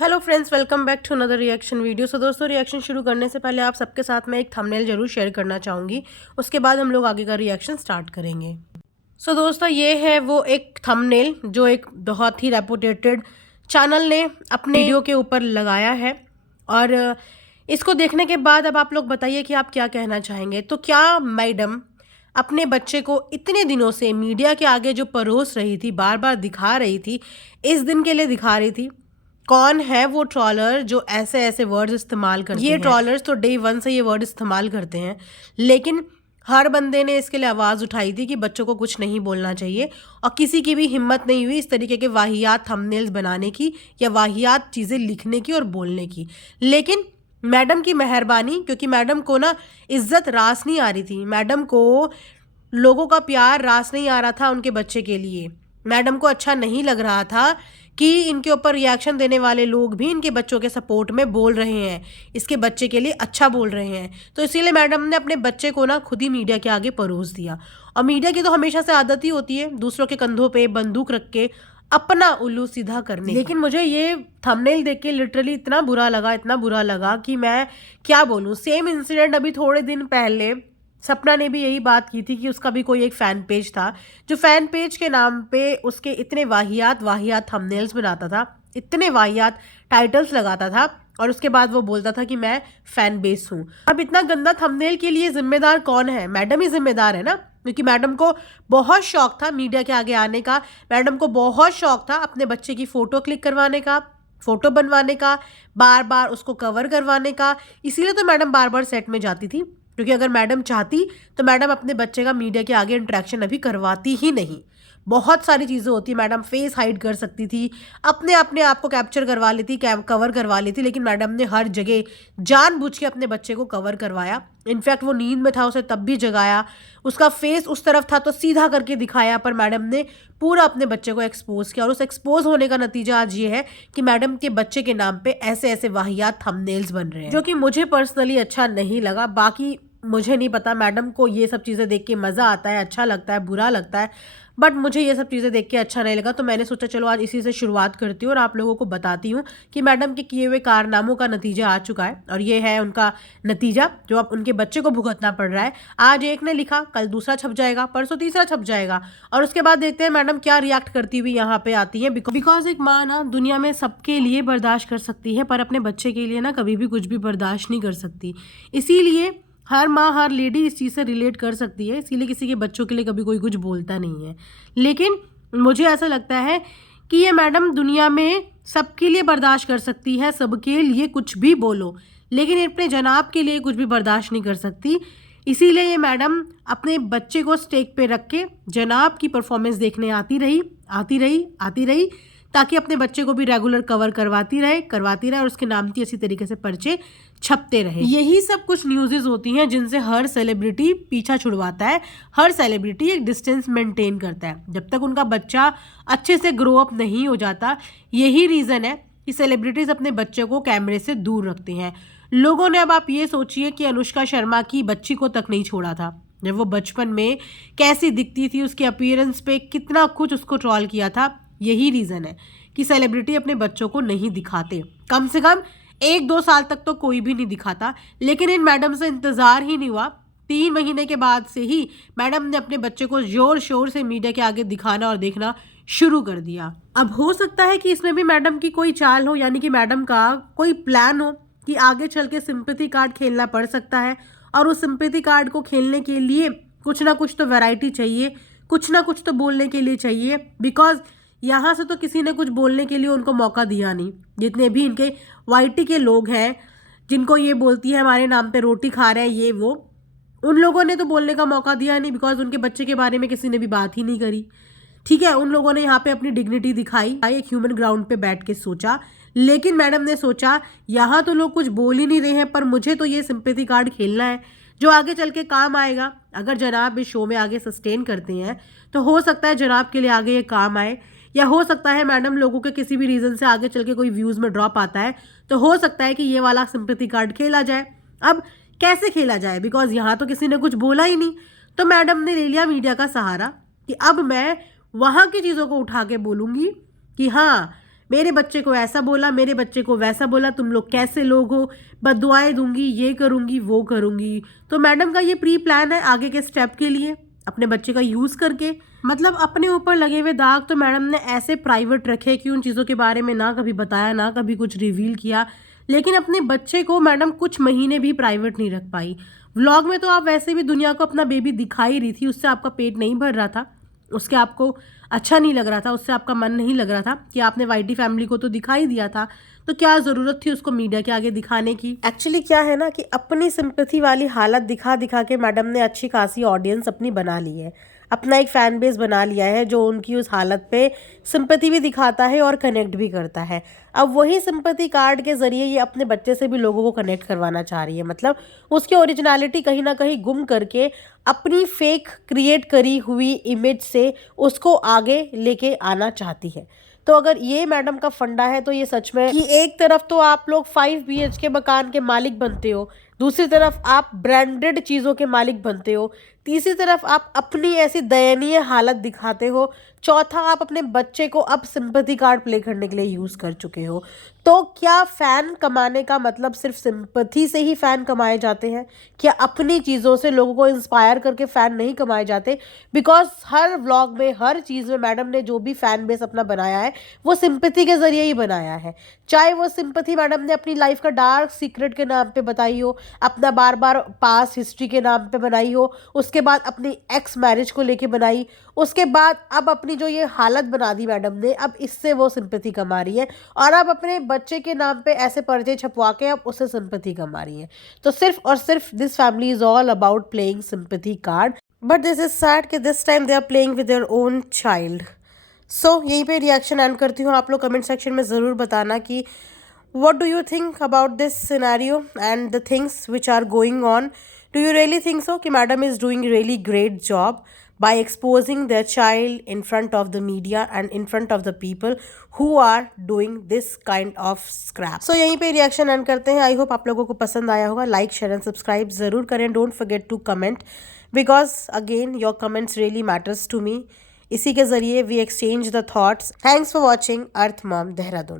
Hello friends, welcome back to another reaction video. दोस्तों, reaction शुरू करने से पहले आप सबके साथ मैं एक थंबनेल जरूर शेयर करना चाहूँगी। उसके बाद हम लोग आगे का रिएक्शन स्टार्ट करेंगे। दोस्तों, ये है वो एक थंबनेल जो एक बहुत ही रेपुटेटेड चैनल ने अपने वीडियो के ऊपर लगाया है। और इसको देखने के बाद अब आप लोग बताइए कि आप क्या कहना चाहेंगे। तो क्या मैडम अपने बच्चे को इतने दिनों से मीडिया के आगे जो परोस रही थी, बार बार दिखा रही थी, इस दिन के लिए दिखा रही थी? कौन है वो ट्रॉलर जो ऐसे ऐसे वर्ड्स इस्तेमाल करते हैं? ये ट्रॉलर्स तो डे वन से ये वर्ड इस्तेमाल करते हैं, लेकिन हर बंदे ने इसके लिए आवाज़ उठाई थी कि बच्चों को कुछ नहीं बोलना चाहिए। और किसी की भी हिम्मत नहीं हुई इस तरीके के वाहियात थंबनेल्स बनाने की या वाहियात चीज़ें लिखने की और बोलने की। लेकिन मैडम की मेहरबानी, क्योंकि मैडम को ना इज्जत रास नहीं आ रही थी, मैडम को लोगों का प्यार रास नहीं आ रहा था उनके बच्चे के लिए। मैडम को अच्छा नहीं लग रहा था कि इनके ऊपर रिएक्शन देने वाले लोग भी इनके बच्चों के सपोर्ट में बोल रहे हैं, इसके बच्चे के लिए अच्छा बोल रहे हैं। तो इसीलिए मैडम ने अपने बच्चे को ना खुद ही मीडिया के आगे परोस दिया। और मीडिया की तो हमेशा से आदत ही होती है दूसरों के कंधों पे बंदूक रख के अपना उल्लू सीधा करने। लेकिन मुझे ये थंबनेल देख के लिटरली इतना बुरा लगा कि मैं क्या बोलूँ। सेम इंसिडेंट अभी थोड़े दिन पहले सपना ने भी यही बात की थी कि उसका भी कोई एक फ़ैन पेज था, जो फ़ैन पेज के नाम पे उसके इतने वाहियात थंबनेल्स बनाता था, इतने वाहियात टाइटल्स लगाता था, और उसके बाद वो बोलता था कि मैं फ़ैन बेस हूँ। अब इतना गंदा थंबनेल के लिए ज़िम्मेदार कौन है? मैडम ही ज़िम्मेदार है ना, क्योंकि मैडम को बहुत शौक था मीडिया के आगे आने का। मैडम को बहुत शौक था अपने बच्चे की फ़ोटो क्लिक करवाने का, फ़ोटो बनवाने का, बार बार उसको कवर करवाने का। इसीलिए तो मैडम बार बार सेट में जाती थी, क्योंकि अगर मैडम चाहती तो मैडम अपने बच्चे का मीडिया के आगे इंटरेक्शन अभी करवाती ही नहीं। बहुत सारी चीज़ें होती, मैडम फेस हाइड कर सकती थी, अपने आप को कैप्चर करवा लेती, कवर करवा लेती, लेकिन मैडम ने हर जगह जानबूझ के अपने बच्चे को कवर करवाया। इनफैक्ट वो नींद में था, उसे तब भी जगाया, उसका फेस उस तरफ था तो सीधा करके दिखाया, पर मैडम ने पूरा अपने बच्चे को एक्सपोज किया। और उस एक्सपोज होने का नतीजा आज ये है कि मैडम के बच्चे के नाम पे ऐसे ऐसे वाहियात थंबनेल्स बन रहे हैं, जो कि मुझे पर्सनली अच्छा नहीं लगा। बाकी मुझे नहीं पता, मैडम को ये सब चीज़ें देख के मज़ा आता है, अच्छा लगता है, बुरा लगता है, बट मुझे ये सब चीज़ें देख के अच्छा नहीं लगा। तो मैंने सोचा चलो आज इसी से शुरुआत करती हूँ और आप लोगों को बताती हूँ कि मैडम के किए हुए कारनामों का नतीजा आ चुका है, और ये है उनका नतीजा जो अब उनके बच्चे को भुगतना पड़ रहा है। आज एक ने लिखा, कल दूसरा छप जाएगा, परसों तीसरा छप जाएगा, और उसके बाद देखते हैं मैडम क्या रिएक्ट करती हुई यहाँ पे आती है। बिकॉज एक माँ ना दुनिया में सबके लिए बर्दाश्त कर सकती है, पर अपने बच्चे के लिए ना कभी भी कुछ भी बर्दाश्त नहीं कर सकती। इसीलिए हर माँ, हर लेडी इस चीज़ से रिलेट कर सकती है, इसीलिए किसी के बच्चों के लिए कभी कोई कुछ बोलता नहीं है। लेकिन मुझे ऐसा लगता है कि ये मैडम दुनिया में सबके लिए बर्दाश्त कर सकती है, सबके लिए कुछ भी बोलो, लेकिन अपने जनाब के लिए कुछ भी बर्दाश्त नहीं कर सकती। इसीलिए ये मैडम अपने बच्चे को स्टेक पे रख के जनाब की परफॉर्मेंस देखने आती रही, ताकि अपने बच्चे को भी रेगुलर कवर करवाती रहे और उसके नाम की इसी तरीके से पर्चे छपते रहे। यही सब कुछ न्यूज़ेस होती हैं जिनसे हर सेलिब्रिटी पीछा छुड़वाता है, हर सेलिब्रिटी एक डिस्टेंस मेंटेन करता है जब तक उनका बच्चा अच्छे से ग्रो अप नहीं हो जाता। यही रीज़न है कि सेलिब्रिटीज़ अपने बच्चे को कैमरे से दूर रखते हैं। लोगों ने, अब आप ये सोचिए कि अनुष्का शर्मा की बच्ची को तक नहीं छोड़ा था, जब वो बचपन में कैसी दिखती थी, उसके अपीयरेंस पे कितना कुछ उसको ट्रॉल किया था। यही रीज़न है कि सेलिब्रिटी अपने बच्चों को नहीं दिखाते, कम से कम 1-2 साल तक तो कोई भी नहीं दिखाता। लेकिन इन मैडम से इंतज़ार ही नहीं हुआ, 3 महीने के बाद से ही मैडम ने अपने बच्चे को ज़ोर शोर से मीडिया के आगे दिखाना और देखना शुरू कर दिया। अब हो सकता है कि इसमें भी मैडम की कोई चाल हो, यानी कि मैडम का कोई प्लान हो कि आगे चल के सिंपैथी कार्ड खेलना पड़ सकता है, और उस सिंपैथी कार्ड को खेलने के लिए कुछ ना कुछ तो वैरायटी चाहिए, कुछ ना कुछ तो बोलने के लिए चाहिए। बिकॉज यहाँ से तो किसी ने कुछ बोलने के लिए उनको मौका दिया नहीं। जितने भी इनके वाईटी के लोग हैं जिनको ये बोलती है हमारे नाम पे रोटी खा रहे हैं ये वो, उन लोगों ने तो बोलने का मौका दिया नहीं, बिकॉज उनके बच्चे के बारे में किसी ने भी बात ही नहीं करी। ठीक है, उन लोगों ने यहाँ पे अपनी डिग्निटी दिखाई, एक ह्यूमन ग्राउंड पे बैठ के सोचा। लेकिन मैडम ने सोचा यहाँ तो लोग कुछ बोल ही नहीं रहे हैं, पर मुझे तो ये सिंपैथी कार्ड खेलना है जो आगे चल के काम आएगा। अगर जनाब इस शो में आगे सस्टेन करते हैं तो हो सकता है जनाब के लिए आगे ये काम आए, या हो सकता है मैडम लोगों के किसी भी रीज़न से आगे चल के कोई व्यूज़ में ड्रॉप आता है तो हो सकता है कि ये वाला सिंपैथी कार्ड खेला जाए। अब कैसे खेला जाए, बिकॉज यहाँ तो किसी ने कुछ बोला ही नहीं, तो मैडम ने ले लिया मीडिया का सहारा कि अब मैं वहाँ की चीज़ों को उठा के बोलूँगी कि हाँ, मेरे बच्चे को ऐसा बोला, मेरे बच्चे को वैसा बोला, तुम लोग कैसे लोग हो, बददुआएं दूंगी, ये करूंगी वो करूंगी। तो मैडम का ये प्री प्लान है आगे के स्टेप के लिए, अपने बच्चे का यूज़ करके, मतलब अपने ऊपर लगे हुए दाग तो मैडम ने ऐसे प्राइवेट रखे कि उन चीज़ों के बारे में ना कभी बताया, ना कभी कुछ रिवील किया। लेकिन अपने बच्चे को मैडम कुछ महीने भी प्राइवेट नहीं रख पाई। व्लॉग में तो आप वैसे भी दुनिया को अपना बेबी दिखा ही रही थी, उससे आपका पेट नहीं भर रहा था, उसके आपको अच्छा नहीं लग रहा था, उससे आपका मन नहीं लग रहा था कि आपने वाइटी फैमिली को तो दिखा ही दिया था, तो क्या ज़रूरत थी उसको मीडिया के आगे दिखाने की। एक्चुअली क्या है ना कि अपनी सिंपैथी वाली हालत दिखा दिखा के मैडम ने अच्छी खासी ऑडियंस अपनी बना ली है, अपना एक फ़ैन बेस बना लिया है जो उनकी उस हालत पे सिंपैथी भी दिखाता है और कनेक्ट भी करता है। अब वही सिंपैथी कार्ड के ज़रिए ये अपने बच्चे से भी लोगों को कनेक्ट करवाना चाह रही है, मतलब उसकी ओरिजिनलिटी कहीं ना कहीं गुम करके अपनी फेक क्रिएट करी हुई इमेज से उसको आगे लेके आना चाहती है। तो अगर ये मैडम का फंडा है तो ये सच में कि एक तरफ तो आप लोग 5 BHK मकान के मालिक बनते हो, दूसरी तरफ आप ब्रांडेड चीज़ों के मालिक बनते हो, तीसरी तरफ आप अपनी ऐसी दयनीय हालत दिखाते हो, चौथा आप अपने बच्चे को अब सिंपैथी कार्ड प्ले करने के लिए यूज़ कर चुके हो। तो क्या फ़ैन कमाने का मतलब सिर्फ सिंपैथी से ही फ़ैन कमाए जाते हैं? क्या अपनी चीज़ों से लोगों को इंस्पायर करके फ़ैन नहीं कमाए जाते? बिकॉज हर व्लॉग में, हर चीज़ में मैडम ने जो भी फ़ैन बेस अपना बनाया है वो सिंपैथी के ज़रिए ही बनाया है। चाहे वो सिंपैथी मैडम ने अपनी लाइफ का डार्क सीक्रेट के नाम पे बताई हो, अपना बार बार पास हिस्ट्री के नाम पे बनाई हो, उसके बाद अपनी एक्स मैरिज को लेके बनाई, उसके बाद अब अपनी जो ये हालत बना दी मैडम ने, अब इससे वो सिंपैथी कमा रही है, और अब अपने बच्चे के नाम पे ऐसे पर्चे छपवा के अब उससे सिंपैथी कमा रही है। तो सिर्फ और सिर्फ this family is all about playing sympathy card, but this is sad कि this time they are playing with their own child. So यहीं पे रिएक्शन एंड करती हूँ। आप लोग कमेंट सेक्शन में ज़रूर बताना कि what do you think about this scenario and the things which are going on? Do you really think so कि madam is doing really great job by exposing their child in front of the media and in front of the people who are doing this kind of scrap? So यहीं पे reaction and करते हैं। I hope आप लोगों को पसंद आया होगा। लाइक शेयर एंड सब्सक्राइब ज़रूर करें। Don't forget to comment because again your comments really matters to me. इसी के ज़रिए we exchange the thoughts. Thanks for watching Earth Mom Dehradun.